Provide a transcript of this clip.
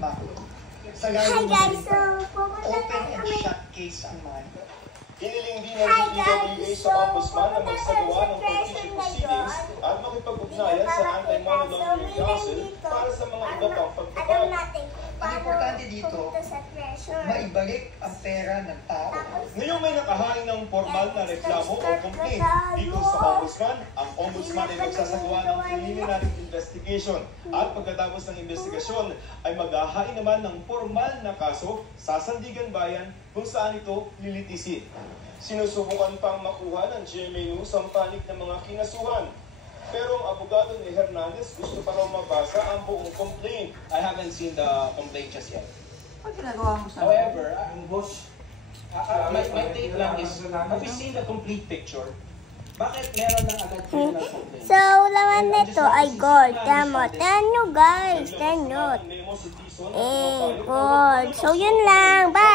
tama. Sa lalo na open and shut case ang mga ito. Hiniling din ng DPWA sa Ombudsman na magsagawa ng completion proceedings at makipag-ugnayan sa Anti-Money Laundering Council para sa mga iba pang pagpapag. Ang importante dito, maibalik ang pera ng tao. Ngayong may nakahain ng formal na reklamo o complaint dito sa Ombudsman, ang Ombudsman ay magsasagawa ng preliminary investigation at pagkatapos ng investigasyon ay maghahain naman ng formal na kaso sa Sandigan Bayan kung saan ito lilitisin. Sinusubukan pang makuha ng GMA News ang panig ng mga kinasuhan. Pero ang abogado ni Hernandez gusto pa raw mabasa ang buong complaint. I haven't seen the complaint just yet. Pag ginagawa mo sa However, my take lang is, have you seen the complete picture? Bakit meron lang agad kayo ng complaint? So, laman nito ay gold. Tama. Tignan nyo guys. Tignan nyo. Gold. So, yun lang. Bye!